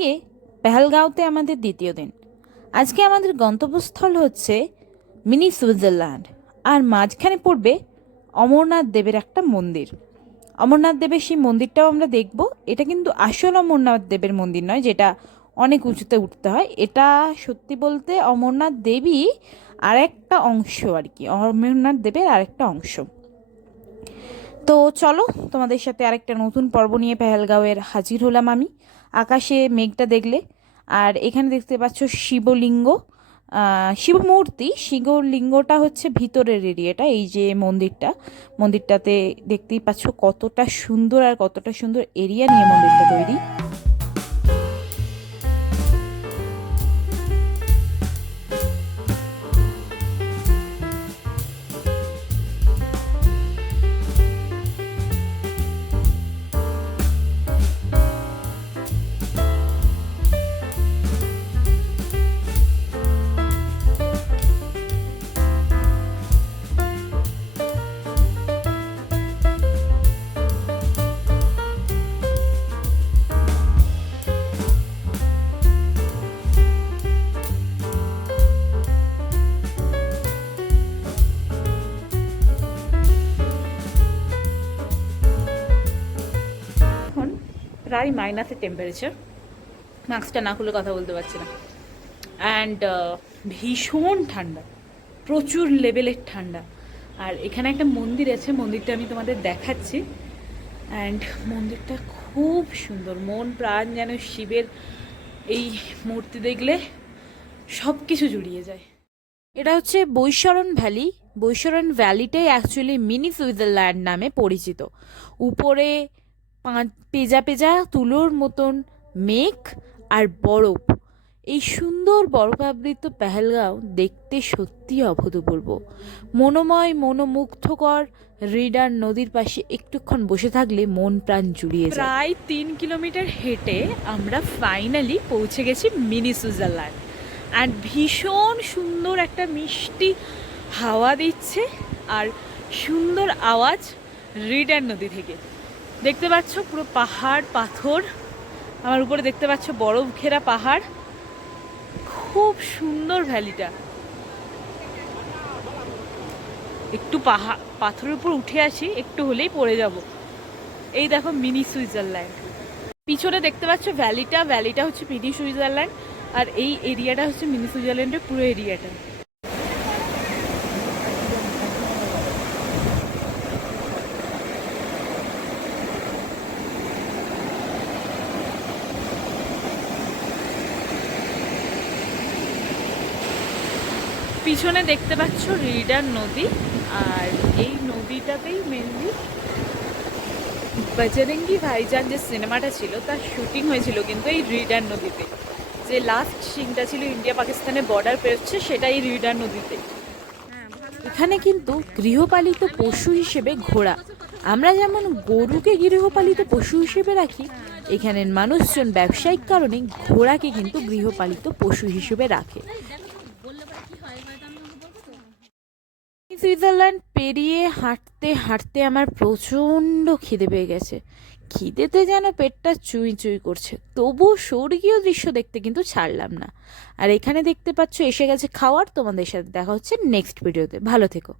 আজকে পেহেলগাঁওতে আমাদের দ্বিতীয় দিন। আজকে আমাদের গন্তব্যস্থল হচ্ছে মিনি সুইজারল্যান্ড, আর মাঝখানে পড়বে অমরনাথ দেবের একটা মন্দির। অমরনাথ দেবের সেই মন্দিরটাও আমরা দেখব। এটা কিন্তু আসল অমরনাথ দেবের মন্দির নয়, যেটা অনেক উঁচুতে উঠতে হয়। এটা সত্যি বলতে অমরনাথ দেবী আরেকটা অংশ আর কি, অমরনাথ দেবের আরেকটা অংশ। তো চলো, তোমাদের সাথে আরেকটা নতুন পর্ব নিয়ে পেহেলগাঁওয়ের হাজির হলাম আমি। আকাশে মেঘটা দেখলে, আর এখানে দেখতে পাচ্ছ শিবলিঙ্গ, শিবমূর্তি। শিবলিঙ্গটা হচ্ছে ভিতরের এরিয়াটা, এই যে মন্দিরটাতে দেখতেই পাচ্ছ কতটা সুন্দর, আর কতটা সুন্দর এরিয়া নিয়ে মন্দিরটা তৈরি। এখন প্রায় মাইনাসের টেম্পারেচার, মাস্কটা না খুলে কথা বলতে পারছি না। অ্যান্ড ভীষণ ঠান্ডা, প্রচুর লেভেলের ঠান্ডা। আর এখানে একটা মন্দির আছে, মন্দিরটা আমি তোমাদের দেখাচ্ছি। অ্যান্ড মন্দিরটা খুব সুন্দর, মন প্রাণ যেন শিবের এই মূর্তি দেখলে সব কিছু জুড়িয়ে যায়। এটা হচ্ছে বৈশরণ ভ্যালি। বৈশরণ ভ্যালিটাই অ্যাকচুয়ালি মিনি সুইজারল্যান্ড নামে পরিচিত। উপরে পেজা পেজা তুলোর মতন মেঘ আর বরফ। এই সুন্দর বরফাবৃত পেহেলগাঁও দেখতে সত্যি অভূতপূর্ব, মনোময়, মনোমুগ্ধকর। রিডার নদীর পাশে একটুক্ষণ বসে থাকলে মন প্রাণ জুড়িয়ে যায়। প্রায় 3 কিলোমিটার হেঁটে আমরা ফাইনালি পৌঁছে গেছি মিনি সুইজারল্যান্ড। অ্যান্ড ভীষণ সুন্দর একটা মিষ্টি হাওয়া দিচ্ছে, আর সুন্দর আওয়াজ রিডার নদী থেকে। দেখতে পাচ্ছ পুরো পাহাড় পাথর, আমার উপরে দেখতে পাচ্ছ বরফ ঘেরা পাহাড়। খুব সুন্দর ভ্যালিটা। একটু পাথরের উপর উঠে আসি, একটু হলেই পড়ে যাব। এই দেখো মিনি সুইজারল্যান্ড। পিছনে দেখতে পাচ্ছ ভ্যালিটা হচ্ছে মিনি সুইজারল্যান্ড, আর এই এরিয়াটা হচ্ছে মিনি সুইজারল্যান্ডের পুরো এরিয়াটা। পিছনে দেখতে পাচ্ছ রিডার নদী, আর এই নদীটাতেই মেনলি বজরঙ্গি ভাইজান যে সিনেমাটা ছিল তার শুটিং হয়েছিল কিন্তু এই রিডার নদীতে। যে লাস্ট সিনটা ছিল ইন্ডিয়া পাকিস্তানের বর্ডার পেরোচ্ছে, সেটা এই রিডার নদীতে। এখানে কিন্তু গৃহপালিত পশু হিসেবে ঘোড়া, আমরা যেমন গরুকে গৃহপালিত পশু হিসেবে রাখি, এখানের মানুষজন ব্যবসায়িক কারণে ঘোড়াকে কিন্তু গৃহপালিত পশু হিসেবে রাখে। সুইজারল্যান্ড পেরিয়ে হাঁটতে হাঁটতে আমার প্রচণ্ড খিদে পেয়ে গেছে। খিদেতে যেন পেটটা চুই চুই করছে, তবু স্বর্গীয় দৃশ্য দেখতে কিন্তু ছাড়লাম না। আর এখানে দেখতে পাচ্ছ এসে গেছে খাওয়ার। তোমাদের সাথে দেখা হচ্ছে নেক্সট ভিডিওতে। ভালো থেকো।